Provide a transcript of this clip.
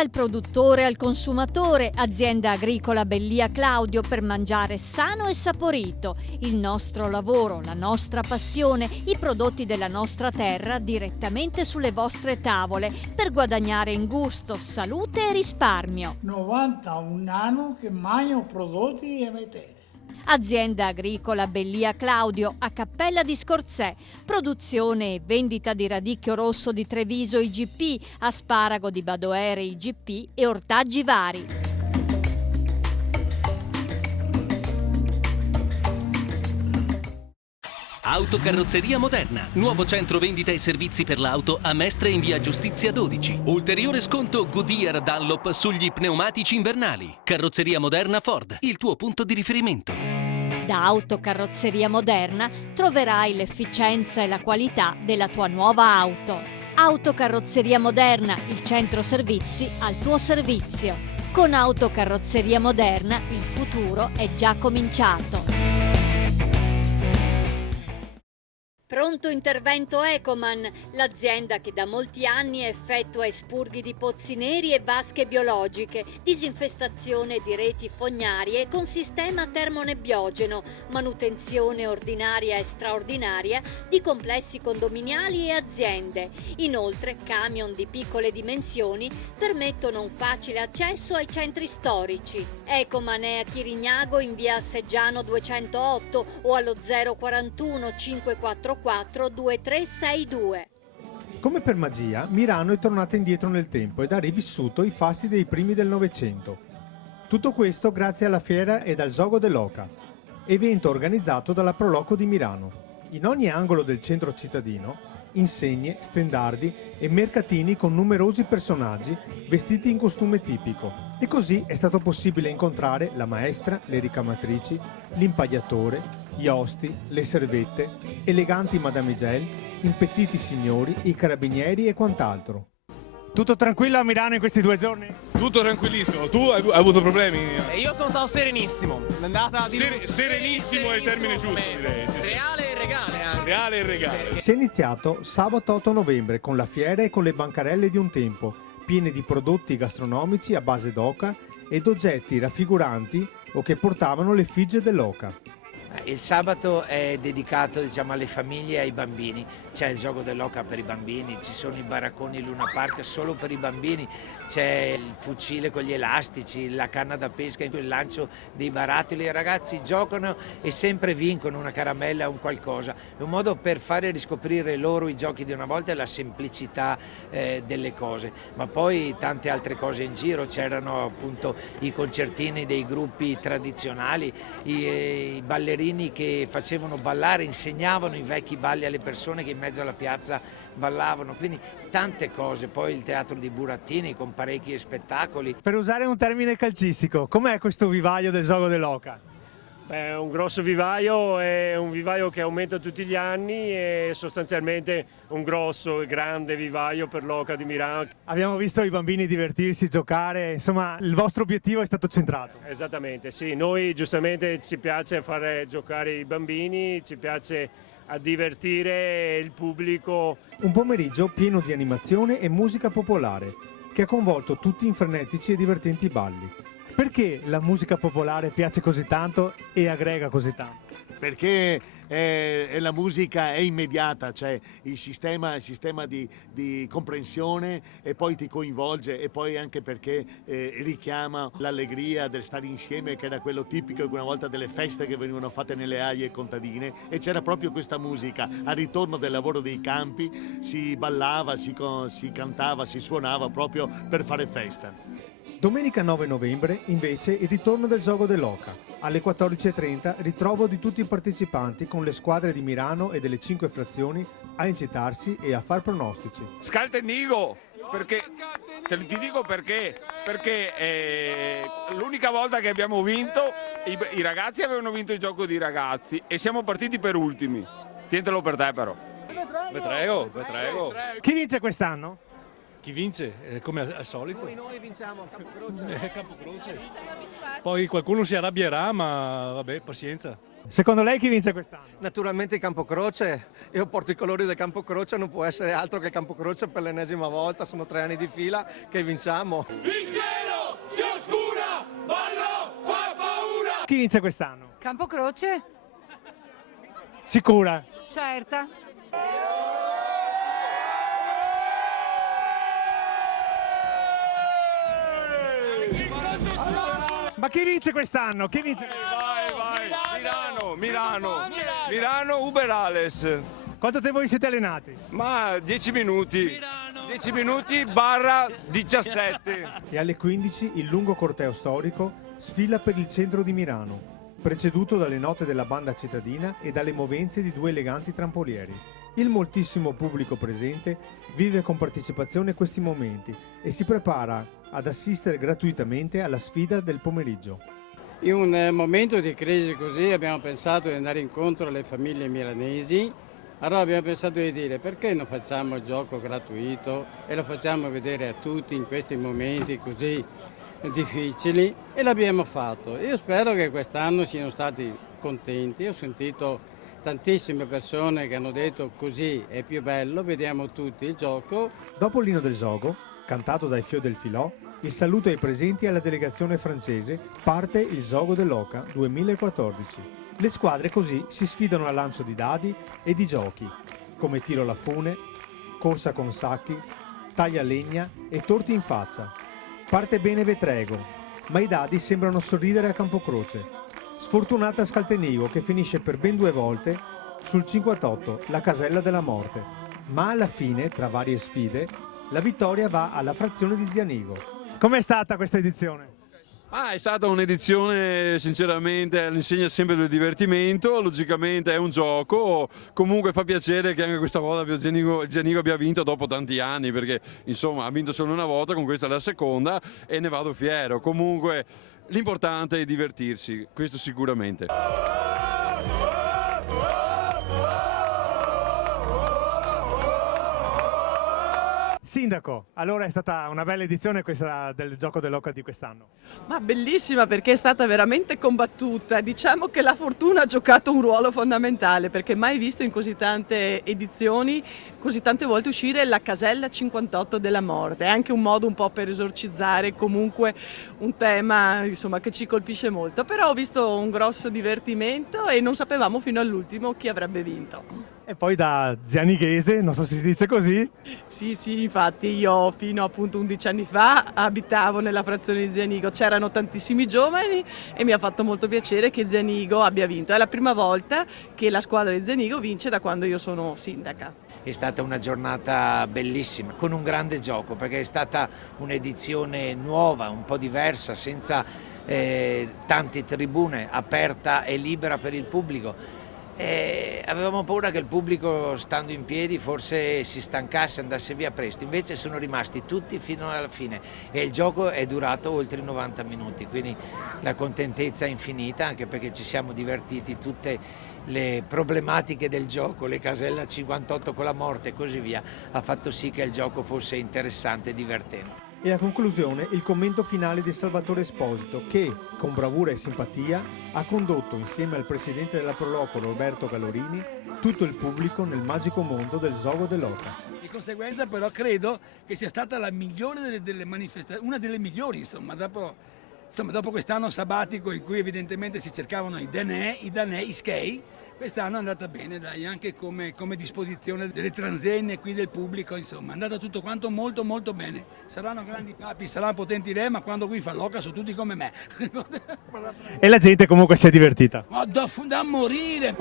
Dal produttore al consumatore, azienda agricola Bellia Claudio per mangiare sano e saporito. Il nostro lavoro, la nostra passione, i prodotti della nostra terra direttamente sulle vostre tavole per guadagnare in gusto, salute e risparmio. 91 anni che mangio prodotti di MT. Azienda agricola Bellia Claudio a Cappella di Scorzè, produzione e vendita di radicchio rosso di Treviso IGP, asparago di Badoere IGP e ortaggi vari. Autocarrozzeria Moderna, nuovo centro vendita e servizi per l'auto a Mestre in via Giustizia 12. Ulteriore sconto Goodyear Dunlop sugli pneumatici invernali. Carrozzeria Moderna Ford, il tuo punto di riferimento. Da Autocarrozzeria Moderna troverai l'efficienza e la qualità della tua nuova auto. Autocarrozzeria Moderna, il centro servizi al tuo servizio. Con Autocarrozzeria Moderna il futuro è già cominciato. Pronto intervento Ecoman, l'azienda che da molti anni effettua espurghi di pozzi neri e vasche biologiche, disinfestazione di reti fognarie con sistema termonebbiogeno, manutenzione ordinaria e straordinaria di complessi condominiali e aziende. Inoltre, camion di piccole dimensioni permettono un facile accesso ai centri storici. Ecoman è a Chirignago in via Asseggiano 208 o allo 041 544 2362. Come per magia, Mirano è tornata indietro nel tempo ed ha rivissuto i fasti dei primi del Novecento. Tutto questo grazie alla fiera e dal Gioco dell'Oca, evento organizzato dalla Proloco di Mirano. In ogni angolo del centro cittadino, insegne, stendardi e mercatini con numerosi personaggi vestiti in costume tipico. E così è stato possibile incontrare la maestra, le ricamatrici, l'impagliatore, gli osti, le servette, eleganti madamigelle, impettiti signori, i carabinieri e quant'altro. Tutto tranquillo a Milano in questi 2 giorni? Tutto tranquillissimo. Tu hai avuto problemi? Io sono stato serenissimo. Serenissimo è il termine giusto, direi. Sì, sì. Reale e regale anche. Reale e regale. Si è iniziato sabato 8 novembre con la fiera e con le bancarelle di un tempo, piene di prodotti gastronomici a base d'oca ed oggetti raffiguranti o che portavano l'effigie dell'oca. Il sabato è dedicato, diciamo, alle famiglie e ai bambini. C'è il gioco dell'oca per i bambini, ci sono i baracconi Luna Park solo per i bambini, c'è il fucile con gli elastici, la canna da pesca, il lancio dei barattoli. I ragazzi giocano e sempre vincono una caramella o un qualcosa. È un modo per fare riscoprire loro i giochi di una volta e la semplicità delle cose. Ma poi tante altre cose in giro, c'erano appunto i concertini dei gruppi tradizionali, i ballerini che facevano ballare, insegnavano i vecchi balli alle persone che in mezzo alla piazza ballavano, quindi tante cose. Poi il teatro di burattini con parecchi spettacoli. Per usare un termine calcistico, com'è questo vivaio del Gioco dell'Oca? È un grosso vivaio, è un vivaio che aumenta tutti gli anni e sostanzialmente un grosso e grande vivaio per l'Oca di Milano. Abbiamo visto i bambini divertirsi, giocare, insomma il vostro obiettivo è stato centrato. Esattamente, sì, noi giustamente ci piace fare giocare i bambini, ci piace a divertire il pubblico. Un pomeriggio pieno di animazione e musica popolare che ha coinvolto tutti in frenetici e divertenti balli. Perché la musica popolare piace così tanto e aggrega così tanto? Perché la musica è immediata, cioè il sistema di comprensione e poi ti coinvolge, e poi anche perché richiama l'allegria del stare insieme, che era quello tipico una volta delle feste che venivano fatte nelle aie contadine, e c'era proprio questa musica. Al ritorno del lavoro dei campi si ballava, si cantava, si suonava proprio per fare festa. Domenica 9 novembre invece il ritorno del Gioco dell'Oca. Alle 14:30 ritrovo di tutti i partecipanti con le squadre di Milano e delle 5 frazioni a incitarsi e a far pronostici. Scaltendigo! Perché ti dico perché l'unica volta che abbiamo vinto i ragazzi avevano vinto il gioco di ragazzi e siamo partiti per ultimi. Tientelo per te però. Betrego. Chi vince quest'anno? Chi vince? Come al solito. Noi vinciamo Campocroce. Campocroce. Poi qualcuno si arrabbierà, ma vabbè, pazienza. Secondo lei chi vince quest'anno? Naturalmente Campocroce. Io porto i colori del Campocroce, non può essere altro che Campocroce per l'ennesima volta. Sono 3 anni di fila che vinciamo. Il cielo si oscura, ballo fa paura. Chi vince quest'anno? Campocroce? Sicura? Certa. Ma chi vince quest'anno? Chi vince? Vai, Milano, Uberales. Quanto tempo vi siete allenati? Ma 10 minuti. 10 minuti barra 17. E alle 15 il lungo corteo storico sfila per il centro di Milano, preceduto dalle note della banda cittadina e dalle movenze di 2 eleganti trampolieri. Il moltissimo pubblico presente vive con partecipazione questi momenti e si prepara ad assistere gratuitamente alla sfida del pomeriggio. In un momento di crisi così abbiamo pensato di andare incontro alle famiglie milanesi, allora abbiamo pensato di dire perché non facciamo il gioco gratuito e lo facciamo vedere a tutti in questi momenti così difficili, e l'abbiamo fatto. Io spero che quest'anno siano stati contenti, ho sentito tantissime persone che hanno detto così è più bello, vediamo tutti il gioco. Dopo l'inno del Zogo, cantato dai Fiò del Filò, il saluto ai presenti e alla delegazione francese, parte il Zogo dell'Oca 2014. Le squadre così si sfidano al lancio di dadi e di giochi, come tiro alla fune, corsa con sacchi, taglia legna e torti in faccia. Parte bene Vetrego, ma i dadi sembrano sorridere a Campocroce. Sfortunata Scaltenigo che finisce per ben 2 volte sul 58, la casella della morte. Ma alla fine, tra varie sfide, la vittoria va alla frazione di Zianigo. Com'è stata questa edizione? È stata un'edizione sinceramente all'insegna sempre del divertimento, logicamente è un gioco, comunque fa piacere che anche questa volta Zianigo abbia vinto dopo tanti anni, perché insomma ha vinto solo una volta, con questa è la seconda e ne vado fiero. Comunque l'importante è divertirsi, questo sicuramente. Sindaco, allora è stata una bella edizione questa del Gioco dell'Oca di quest'anno. Ma bellissima, perché è stata veramente combattuta. Diciamo che la fortuna ha giocato un ruolo fondamentale, perché mai visto in così tante edizioni, così tante volte uscire la casella 58 della morte. È anche un modo un po' per esorcizzare comunque un tema, insomma, che ci colpisce molto. Però ho visto un grosso divertimento e non sapevamo fino all'ultimo chi avrebbe vinto. E poi da zianighese, non so se si dice così. Sì, infatti io fino appunto 11 anni fa abitavo nella frazione di Zianigo, c'erano tantissimi giovani e mi ha fatto molto piacere che Zianigo abbia vinto. È la prima volta che la squadra di Zianigo vince da quando io sono sindaca. È stata una giornata bellissima, con un grande gioco, perché è stata un'edizione nuova, un po' diversa, senza tante tribune, aperta e libera per il pubblico. Avevamo paura che il pubblico, stando in piedi, forse si stancasse, andasse via presto, invece sono rimasti tutti fino alla fine e il gioco è durato oltre i 90 minuti, quindi la contentezza è infinita, anche perché ci siamo divertiti, tutte le problematiche del gioco, le caselle 58 con la morte e così via, ha fatto sì che il gioco fosse interessante e divertente. E a conclusione il commento finale di Salvatore Esposito che, con bravura e simpatia, ha condotto insieme al presidente della Proloco Roberto Gallorini tutto il pubblico nel magico mondo del Zogo dell'Oca. Di conseguenza però credo che sia stata la migliore delle manifestazioni, una delle migliori insomma, dopo quest'anno sabbatico in cui evidentemente si cercavano i danè, i skei. Quest'anno è andata bene, dai, anche come disposizione delle transenne qui del pubblico, insomma, è andata tutto quanto molto molto bene. Saranno grandi papi, saranno potenti re, ma quando qui fa l'oca sono tutti come me. E la gente comunque si è divertita. Ma da morire!